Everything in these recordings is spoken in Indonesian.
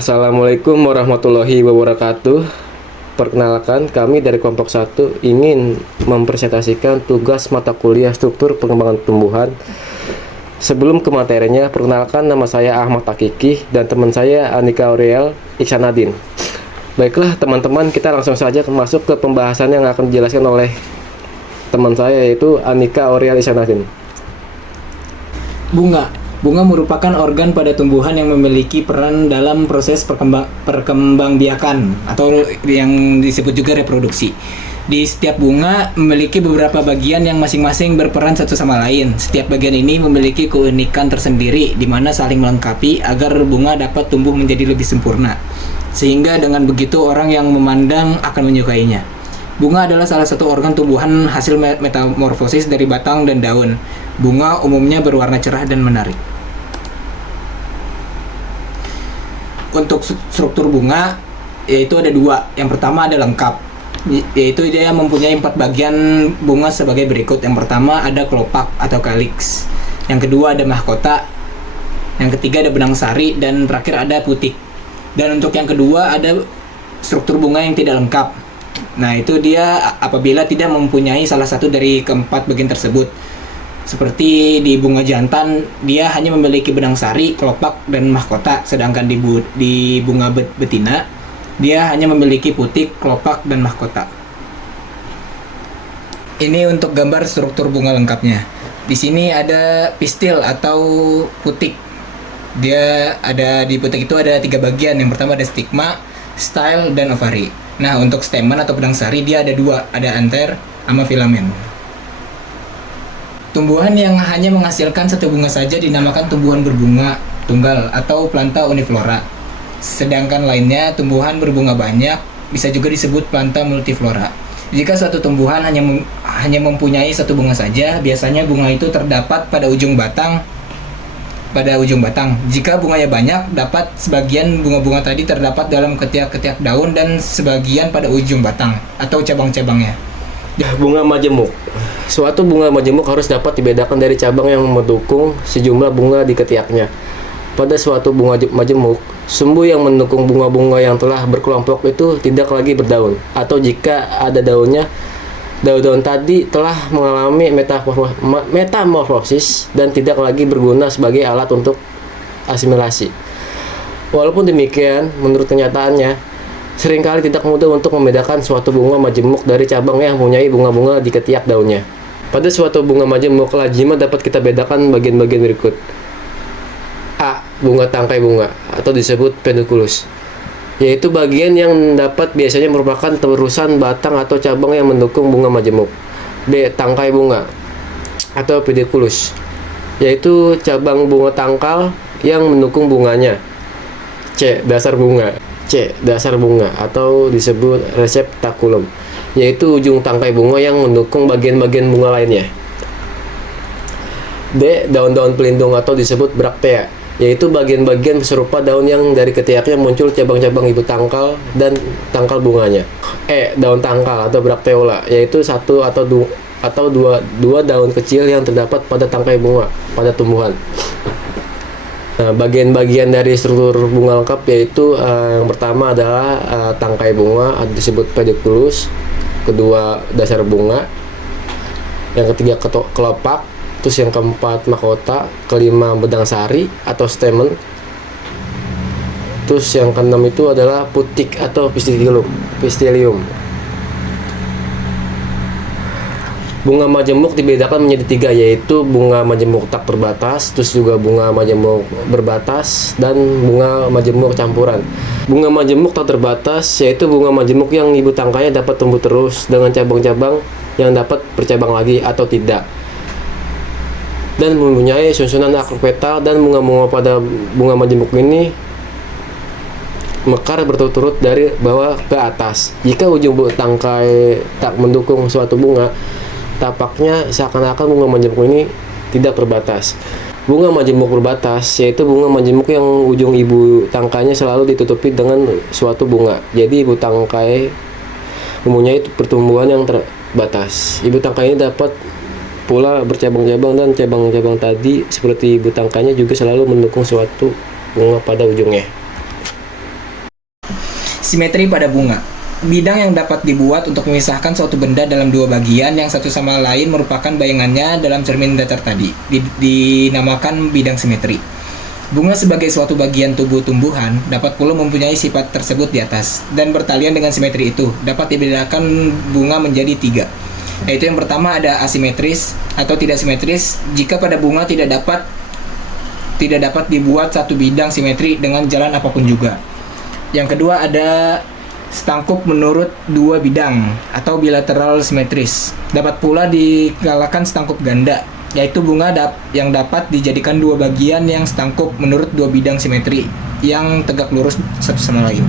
Assalamualaikum warahmatullahi wabarakatuh. Perkenalkan, kami dari kelompok 1 ingin mempresentasikan tugas mata kuliah struktur pengembangan tumbuhan. Sebelum ke materinya, perkenalkan, nama saya Ahmad Hakiki dan teman saya Anika Aurel Iksanadin. Baiklah teman-teman, kita langsung saja masuk ke pembahasan yang akan dijelaskan oleh teman saya, yaitu Anika Aurel Iksanadin. Bunga merupakan organ pada tumbuhan yang memiliki peran dalam proses perkembangbiakan atau yang disebut juga reproduksi. Di setiap bunga memiliki beberapa bagian yang masing-masing berperan satu sama lain. Setiap bagian ini memiliki keunikan tersendiri di mana saling melengkapi agar bunga dapat tumbuh menjadi lebih sempurna. Sehingga dengan begitu orang yang memandang akan menyukainya. Bunga adalah salah satu organ tumbuhan hasil metamorfosis dari batang dan daun. Bunga umumnya berwarna cerah dan menarik. Untuk struktur bunga, yaitu ada dua. Yang pertama ada lengkap, yaitu dia mempunyai 4 bagian bunga sebagai berikut. Yang pertama ada kelopak atau calyx. Yang kedua ada mahkota. Yang ketiga ada benang sari. Dan terakhir ada putik. Dan untuk yang kedua ada struktur bunga yang tidak lengkap. Nah, itu dia apabila tidak mempunyai salah satu dari keempat bagian tersebut. Seperti di bunga jantan, dia hanya memiliki benang sari, kelopak, dan mahkota. Sedangkan di bunga betina, dia hanya memiliki putik, kelopak, dan mahkota. Ini untuk gambar struktur bunga lengkapnya. Di sini ada pistil atau putik. Dia ada di putik itu ada 3 bagian. Yang pertama ada stigma, style, dan ovari. Nah, untuk stamen atau benang sari dia ada 2, ada anter sama filamen. Tumbuhan yang hanya menghasilkan satu bunga saja dinamakan tumbuhan berbunga tunggal atau planta uniflora. Sedangkan lainnya, tumbuhan berbunga banyak, bisa juga disebut planta multiflora. Jika suatu tumbuhan hanya mempunyai satu bunga saja, biasanya bunga itu terdapat pada ujung batang. Jika bunganya banyak, dapat sebagian bunga-bunga tadi terdapat dalam ketiak-ketiak daun dan sebagian pada ujung batang atau cabang-cabangnya. Bunga majemuk. Suatu bunga majemuk harus dapat dibedakan dari cabang yang mendukung sejumlah bunga di ketiaknya. Pada suatu bunga majemuk, sumbu yang mendukung bunga-bunga yang telah berkelompok itu tidak lagi berdaun, atau jika ada daunnya, daun-daun tadi telah mengalami metamorfosis dan tidak lagi berguna sebagai alat untuk asimilasi. Walaupun demikian, menurut kenyataannya, seringkali tidak mudah untuk membedakan suatu bunga majemuk dari cabang yang mempunyai bunga-bunga di ketiak daunnya. Pada suatu bunga majemuk, lazimah dapat kita bedakan bagian-bagian berikut. A. Bunga tangkai bunga atau disebut pedunculus, yaitu bagian yang dapat biasanya merupakan terusan batang atau cabang yang mendukung bunga majemuk. B. Tangkai bunga atau pedunculus, yaitu cabang bunga tangkal yang mendukung bunganya. C. Dasar bunga atau disebut reseptakulum, yaitu ujung tangkai bunga yang mendukung bagian-bagian bunga lainnya. D. Daun-daun pelindung atau disebut braktea, yaitu bagian-bagian serupa daun yang dari ketiaknya muncul cabang-cabang ibu tangkal dan tangkal bunganya. E. Daun tangkal atau brakteola, yaitu satu atau dua daun kecil yang terdapat pada tangkai bunga pada tumbuhan. Nah, bagian-bagian dari struktur bunga lengkap yaitu yang pertama adalah tangkai bunga atau disebut pedunculus, kedua dasar bunga, yang ketiga kelopak, terus yang keempat mahkota, kelima benang sari atau stamen, terus yang keenam itu adalah putik atau pistilium. Bunga majemuk dibedakan menjadi 3, yaitu bunga majemuk tak terbatas, terus juga bunga majemuk berbatas, dan bunga majemuk campuran. Bunga majemuk tak terbatas yaitu bunga majemuk yang ibu tangkainya dapat tumbuh terus dengan cabang-cabang yang dapat bercabang lagi atau tidak, dan mempunyai susunan akar petal, dan bunga-bunga pada bunga majemuk ini mekar berturut-turut dari bawah ke atas. Jika ujung tangkai tak mendukung suatu bunga, tampaknya seakan-akan bunga majemuk ini tidak terbatas. bunga majemuk berbatas, yaitu bunga majemuk yang ujung ibu tangkainya selalu ditutupi dengan suatu bunga. Jadi ibu tangkai mempunyai pertumbuhan yang terbatas. Ibu tangkai ini dapat pula bercabang-cabang, dan cabang-cabang tadi seperti ibu tangkainya juga selalu mendukung suatu bunga pada ujungnya. Simetri pada bunga. Bidang yang dapat dibuat untuk memisahkan suatu benda dalam dua bagian yang satu sama lain merupakan bayangannya dalam cermin datar tadi, dinamakan bidang simetri. Bunga sebagai suatu bagian tubuh tumbuhan dapat pula mempunyai sifat tersebut di atas, dan bertalian dengan simetri itu dapat dibedakan bunga menjadi 3. Yaitu yang pertama ada asimetris atau tidak simetris, jika pada bunga tidak dapat dibuat satu bidang simetri dengan jalan apapun juga. Yang kedua ada setangkup menurut dua bidang atau bilateral simetris. Dapat pula dikalahkan setangkup ganda, yaitu bunga yang dapat dijadikan dua bagian yang setangkup menurut dua bidang simetri yang tegak lurus satu sama lain.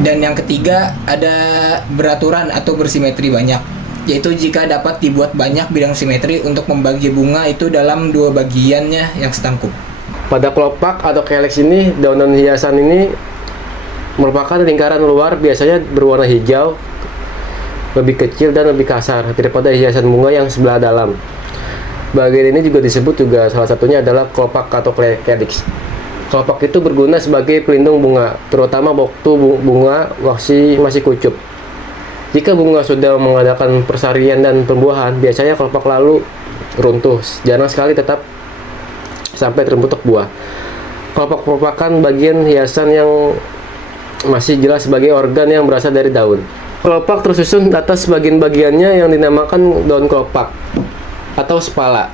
Dan yang ketiga ada beraturan atau bersimetri banyak, yaitu jika dapat dibuat banyak bidang simetri untuk membagi bunga itu dalam dua bagiannya yang setangkup. Pada kelopak atau calyx ini, daunan hiasan ini merupakan lingkaran luar, biasanya berwarna hijau, lebih kecil dan lebih kasar daripada hiasan bunga yang sebelah dalam. Bagian ini juga disebut salah satunya adalah kelopak atau calyx. Kelopak itu berguna sebagai pelindung bunga, terutama waktu bunga masih kucup. Jika bunga sudah mengadakan persarian dan pembuahan, biasanya kelopak lalu runtuh, jarang sekali tetap sampai terbentuk buah. Kelopak merupakan bagian hiasan yang masih jelas sebagai organ yang berasal dari daun. Kelopak tersusun atas bagian-bagiannya yang dinamakan daun kelopak atau spala.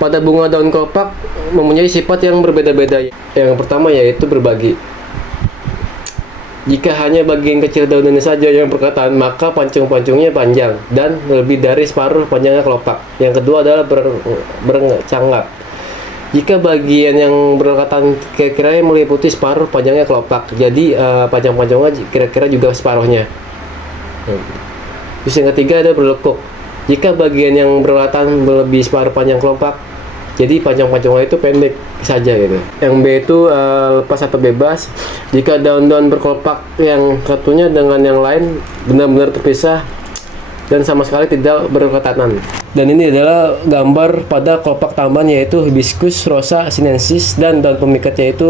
Pada bunga daun kelopak mempunyai sifat yang berbeda-beda. Yang pertama yaitu berbagi. Jika hanya bagian kecil daunnya saja yang berkatan, maka pancung-pancungnya panjang dan lebih dari separuh panjangnya kelopak. Yang kedua adalah bercangkap. Jika bagian yang berkatan kira-kira meliputi separuh panjangnya kelopak, jadi panjang-panjangnya kira-kira juga separuhnya. Terus yang ketiga ada berlekuk. Jika bagian yang berkatan melebihi separuh panjang kelopak, jadi panjang-panjangnya itu pendek saja gitu. Yang B itu lepas atau bebas. Jika daun-daun berkelopak yang satunya dengan yang lain benar-benar terpisah dan sama sekali tidak berketatan. Dan ini adalah gambar pada kelopak tambahan, yaitu hibiscus rosa sinensis, dan daun pemikat yaitu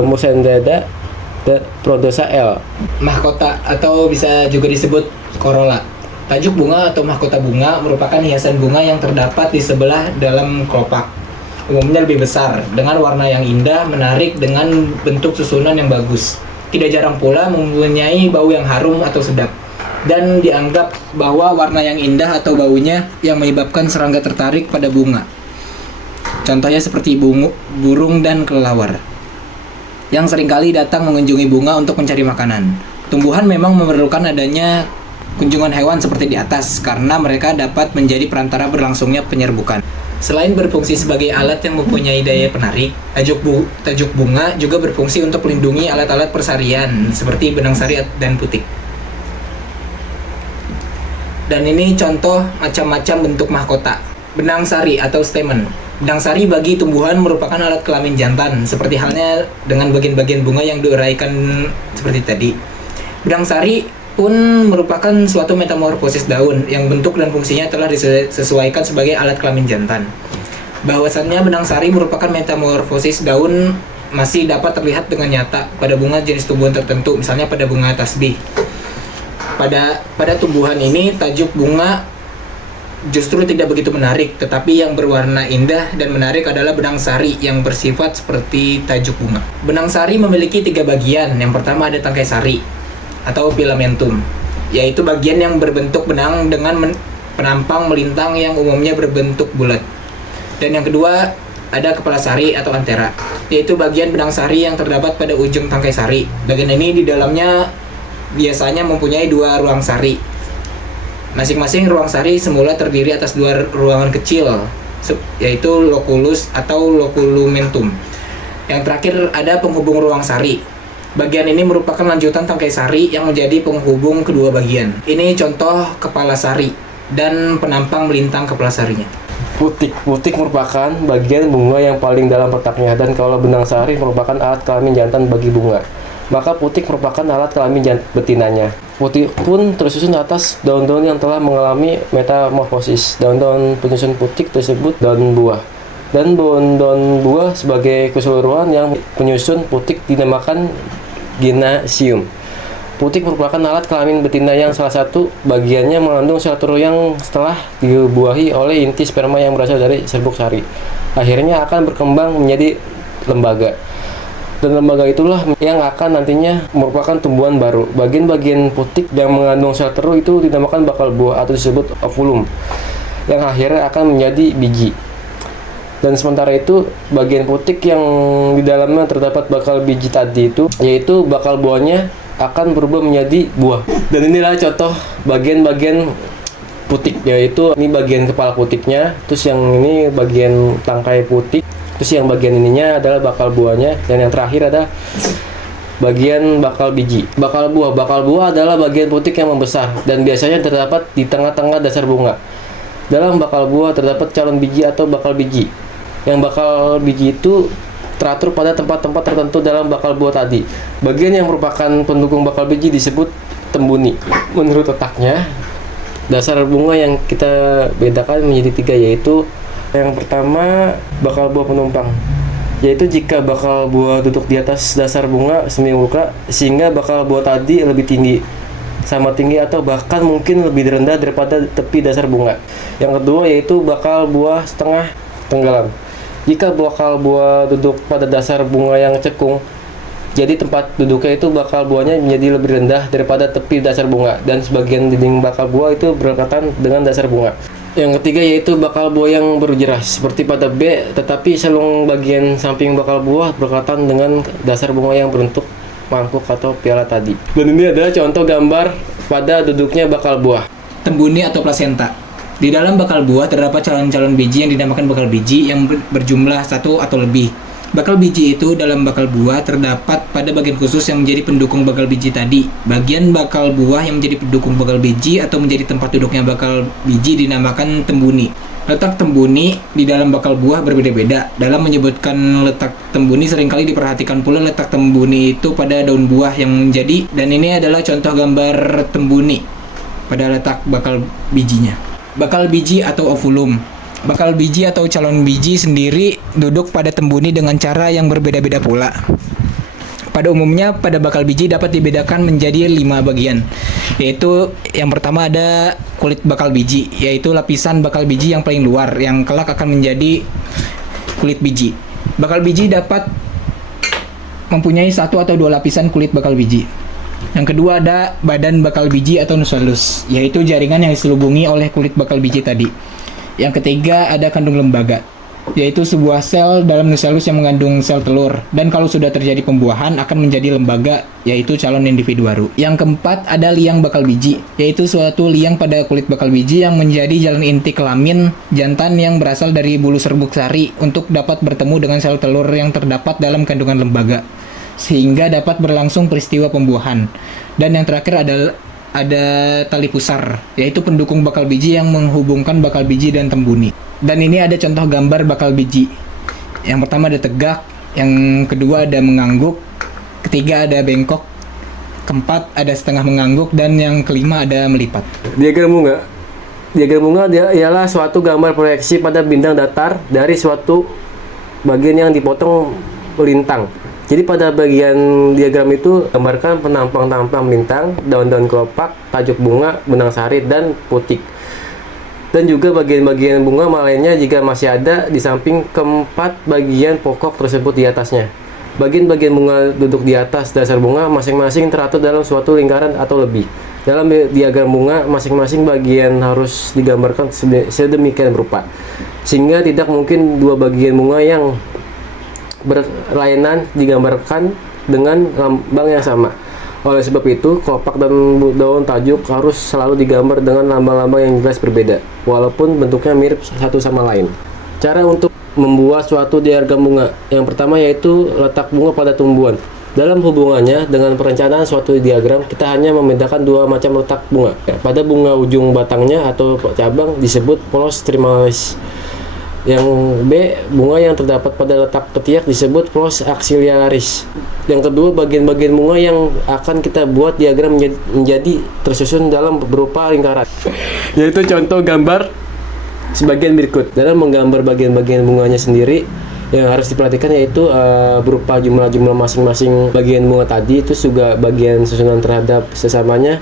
Muscendeda frondosa L. Mahkota atau bisa juga disebut corolla. Tajuk bunga atau mahkota bunga merupakan hiasan bunga yang terdapat di sebelah dalam kelopak. Umumnya lebih besar, dengan warna yang indah, menarik, dengan bentuk susunan yang bagus. Tidak jarang pula mempunyai bau yang harum atau sedap. Dan dianggap bahwa warna yang indah atau baunya yang menyebabkan serangga tertarik pada bunga. Contohnya seperti burung dan kelelawar yang seringkali datang mengunjungi bunga untuk mencari makanan. Tumbuhan memang memerlukan adanya kunjungan hewan seperti di atas karena mereka dapat menjadi perantara berlangsungnya penyerbukan. Selain berfungsi sebagai alat yang mempunyai daya penarik, tajuk bunga juga berfungsi untuk melindungi alat-alat persarian seperti benang sari dan putik. Dan ini contoh macam-macam bentuk mahkota. Benang sari atau stamen. Benang sari bagi tumbuhan merupakan alat kelamin jantan, seperti halnya dengan bagian-bagian bunga yang diuraikan seperti tadi. Benang sari pun merupakan suatu metamorfosis daun yang bentuk dan fungsinya telah disesuaikan sebagai alat kelamin jantan. Bahwasannya benang sari merupakan metamorfosis daun masih dapat terlihat dengan nyata pada bunga jenis tumbuhan tertentu, misalnya pada bunga tasbih. Pada tumbuhan ini tajuk bunga justru tidak begitu menarik, tetapi yang berwarna indah dan menarik adalah benang sari yang bersifat seperti tajuk bunga. Benang sari memiliki 3 bagian. Yang pertama ada tangkai sari atau filamentum, yaitu bagian yang berbentuk benang dengan penampang melintang yang umumnya berbentuk bulat. Dan yang kedua ada kepala sari atau antera, yaitu bagian benang sari yang terdapat pada ujung tangkai sari. Bagian ini di dalamnya biasanya mempunyai 2 ruang sari. Masing-masing ruang sari semula terdiri atas 2 ruangan kecil, yaitu loculus atau loculumentum. Yang terakhir ada penghubung ruang sari. Bagian ini merupakan lanjutan tangkai sari yang menjadi penghubung kedua bagian. Ini contoh kepala sari dan penampang melintang kepala sarinya. Putik merupakan bagian bunga yang paling dalam letaknya, dan kalau benang sari merupakan alat kelamin jantan bagi bunga, maka putik merupakan alat kelamin betinanya. Putik pun tersusun atas daun-daun yang telah mengalami metamorfosis. Daun-daun penyusun putik tersebut daun buah. Dan daun buah sebagai keseluruhan yang penyusun putik dinamakan gynecium. Putik merupakan alat kelamin betina yang salah satu bagiannya mengandung sel telur yang setelah dibuahi oleh inti sperma yang berasal dari serbuk sari. Akhirnya akan berkembang menjadi lembaga. Dan lembaga itulah yang akan nantinya merupakan tumbuhan baru. Bagian-bagian putik yang mengandung sel telur itu dinamakan bakal buah atau disebut ovulum, yang akhirnya akan menjadi biji. Dan sementara itu, bagian putik yang di dalamnya terdapat bakal biji tadi itu, yaitu bakal buahnya akan berubah menjadi buah. Dan inilah contoh bagian-bagian putik, yaitu ini bagian kepala putiknya, terus yang ini bagian tangkai putik, terus yang bagian ininya adalah bakal buahnya, dan yang terakhir ada bagian bakal biji. Bakal buah adalah bagian putik yang membesar dan biasanya terdapat di tengah-tengah dasar bunga. Dalam bakal buah terdapat calon biji atau bakal biji. Yang bakal biji itu teratur pada tempat-tempat tertentu dalam bakal buah tadi. Bagian yang merupakan pendukung bakal biji disebut tembuni. Menurut letaknya, dasar bunga yang kita bedakan menjadi 3, yaitu yang pertama bakal buah penumpang, yaitu jika bakal buah duduk di atas dasar bunga semiluka sehingga bakal buah tadi lebih tinggi, sama tinggi atau bahkan mungkin lebih rendah daripada tepi dasar bunga. Yang kedua yaitu bakal buah setengah tenggelam. Jika bakal buah duduk pada dasar bunga yang cekung, jadi tempat duduknya itu bakal buahnya menjadi lebih rendah daripada tepi dasar bunga, dan sebagian dinding bakal buah itu berdekatan dengan dasar bunga. Yang ketiga yaitu bakal buah yang berjeras seperti pada B, tetapi selung bagian samping bakal buah berdekatan dengan dasar bunga yang berbentuk mangkuk atau piala tadi. Dan ini adalah contoh gambar pada duduknya bakal buah. Tembuni atau plasenta. Di dalam bakal buah terdapat calon-calon biji yang dinamakan bakal biji yang berjumlah 1 atau lebih. Bakal biji itu dalam bakal buah terdapat pada bagian khusus yang menjadi pendukung bakal biji tadi. Bagian bakal buah yang menjadi pendukung bakal biji atau menjadi tempat duduknya bakal biji dinamakan tembuni. Letak tembuni di dalam bakal buah berbeda-beda. Dalam menyebutkan letak tembuni seringkali diperhatikan pula letak tembuni itu pada daun buah yang menjadi, dan ini adalah contoh gambar tembuni pada letak bakal bijinya. Bakal biji atau ovulum. Bakal biji atau calon biji sendiri duduk pada tembuni dengan cara yang berbeda-beda pula. Pada umumnya, pada bakal biji dapat dibedakan menjadi 5 bagian, yaitu yang pertama ada kulit bakal biji, yaitu lapisan bakal biji yang paling luar, yang kelak akan menjadi kulit biji. Bakal biji dapat mempunyai 1 atau 2 lapisan kulit bakal biji. Yang kedua ada badan bakal biji atau nucleus, yaitu jaringan yang diselubungi oleh kulit bakal biji tadi. Yang ketiga ada kandung lembaga, yaitu sebuah sel dalam nucleus yang mengandung sel telur, dan kalau sudah terjadi pembuahan akan menjadi lembaga, yaitu calon individu baru. Yang keempat ada liang bakal biji, yaitu suatu liang pada kulit bakal biji yang menjadi jalan inti kelamin jantan yang berasal dari bulu serbuk sari untuk dapat bertemu dengan sel telur yang terdapat dalam kandungan lembaga, sehingga dapat berlangsung peristiwa pembuahan. Dan yang terakhir ada tali pusar, yaitu pendukung bakal biji yang menghubungkan bakal biji dan tembuni. Dan ini ada contoh gambar bakal biji. Yang pertama ada tegak, yang kedua ada mengangguk, ketiga ada bengkok, keempat ada setengah mengangguk, dan yang kelima ada melipat. Diagram bunga. Diagram bunga ialah suatu gambar proyeksi pada bidang datar dari suatu bagian yang dipotong melintang. Jadi pada bagian diagram itu gambarkan penampang-tampang melintang, daun-daun kelopak, tajuk bunga, benang sari, dan putik. Dan juga bagian-bagian bunga lainnya jika masih ada di samping keempat bagian pokok tersebut di atasnya. Bagian-bagian bunga duduk di atas dasar bunga masing-masing teratur dalam suatu lingkaran atau lebih. Dalam diagram bunga, masing-masing bagian harus digambarkan sedemikian rupa, sehingga tidak mungkin 2 bagian bunga yang berlainan digambarkan dengan lambang yang sama. Oleh sebab itu, kelopak dan daun tajuk harus selalu digambar dengan lambang-lambang yang jelas berbeda, walaupun bentuknya mirip satu sama lain. Cara untuk membuat suatu diagram bunga. Yang pertama yaitu letak bunga pada tumbuhan. Dalam hubungannya dengan perencanaan suatu diagram, kita hanya membedakan 2 macam letak bunga. Pada bunga ujung batangnya atau cabang disebut polos terminalis. Yang B, bunga yang terdapat pada letak ketiak disebut close axillaris. Yang kedua, bagian-bagian bunga yang akan kita buat diagram menjadi tersusun dalam berupa lingkaran. Yaitu contoh gambar sebagian berikut. Dalam menggambar bagian-bagian bunganya sendiri, yang harus diperhatikan yaitu berupa jumlah-jumlah masing-masing bagian bunga tadi, itu juga bagian susunan terhadap sesamanya.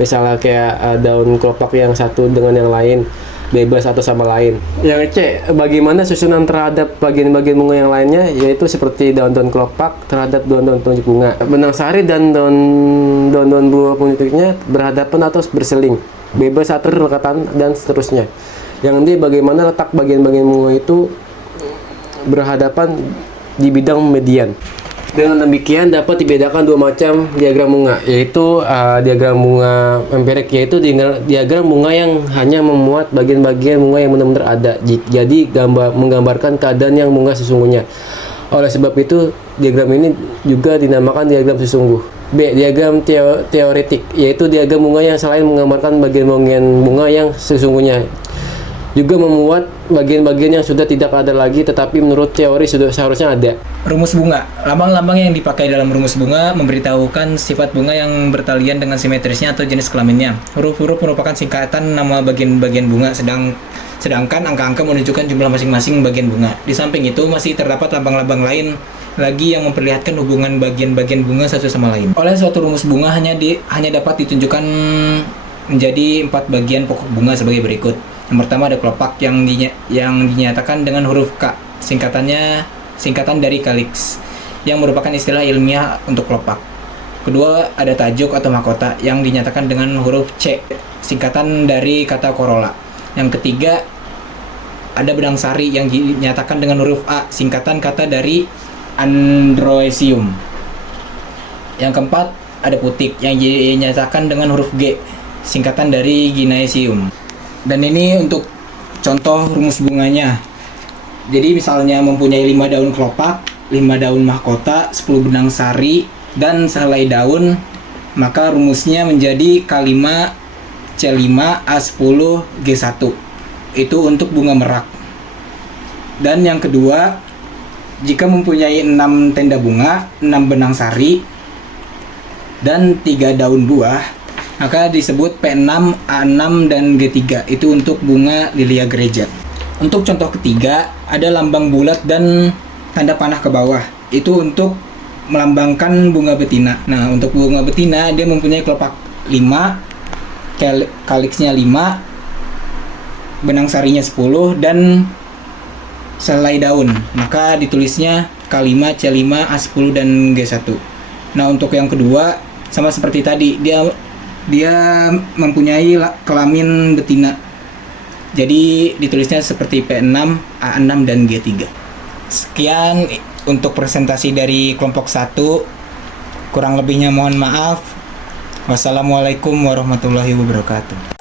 Misalnya kayak daun kelopak yang satu dengan yang lain bebas atau sama lain. Yang C, bagaimana susunan terhadap bagian-bagian bunga yang lainnya, yaitu seperti daun-daun kelopak terhadap daun-daun punjuk bunga. Benang sari dan daun-daun buah punjuknya berhadapan atau berseling, bebas atau berdekatan, dan seterusnya. Yang D, bagaimana letak bagian-bagian bunga itu berhadapan di bidang median. Dengan demikian dapat dibedakan dua macam diagram bunga, yaitu diagram bunga empirik, yaitu diagram bunga yang hanya memuat bagian-bagian bunga yang benar-benar ada, jadi menggambarkan keadaan yang bunga sesungguhnya. Oleh sebab itu, diagram ini juga dinamakan diagram sesungguh. B, diagram teoretik, yaitu diagram bunga yang selain menggambarkan bagian-bagian bunga yang sesungguhnya, juga memuat bagian-bagian yang sudah tidak ada lagi tetapi menurut teori sudah seharusnya ada. Rumus bunga. Lambang-lambang yang dipakai dalam rumus bunga memberitahukan sifat bunga yang bertalian dengan simetrisnya atau jenis kelaminnya. Huruf-huruf merupakan singkatan nama bagian-bagian bunga, sedangkan angka-angka menunjukkan jumlah masing-masing bagian bunga. Di samping itu masih terdapat lambang-lambang lain lagi yang memperlihatkan hubungan bagian-bagian bunga satu sama lain. Oleh suatu rumus bunga hanya dapat ditunjukkan menjadi 4 bagian pokok bunga sebagai berikut. Yang pertama ada kelopak yang dinyatakan dengan huruf K, singkatan dari calyx, yang merupakan istilah ilmiah untuk kelopak. Kedua ada tajuk atau mahkota yang dinyatakan dengan huruf C, singkatan dari kata corolla. Yang ketiga ada benang sari yang dinyatakan dengan huruf A, singkatan kata dari androecium. Yang keempat ada putik yang dinyatakan dengan huruf G, singkatan dari gynoecium. Dan ini untuk contoh rumus bunganya. Jadi misalnya mempunyai 5 daun kelopak, 5 daun mahkota, 10 benang sari, dan sehelai daun, maka rumusnya menjadi K5 C5 A10 G1. Itu untuk bunga merak. Dan yang kedua, jika mempunyai 6 tenda bunga, 6 benang sari, dan 3 daun buah, maka disebut P6, A6, dan G3. Itu untuk bunga lilia gereja. Untuk contoh ketiga, ada lambang bulat dan tanda panah ke bawah. Itu untuk melambangkan bunga betina. Nah, untuk bunga betina, dia mempunyai kelopak 5, kaliksnya 5, benang sarinya 10, dan selai daun. Maka ditulisnya K5, C5, A10, dan G1. Nah, untuk yang kedua, sama seperti tadi, dia mempunyai kelamin betina. Jadi ditulisnya seperti P6, A6, dan G3. Sekian untuk presentasi dari kelompok 1. Kurang lebihnya mohon maaf. Wassalamualaikum warahmatullahi wabarakatuh.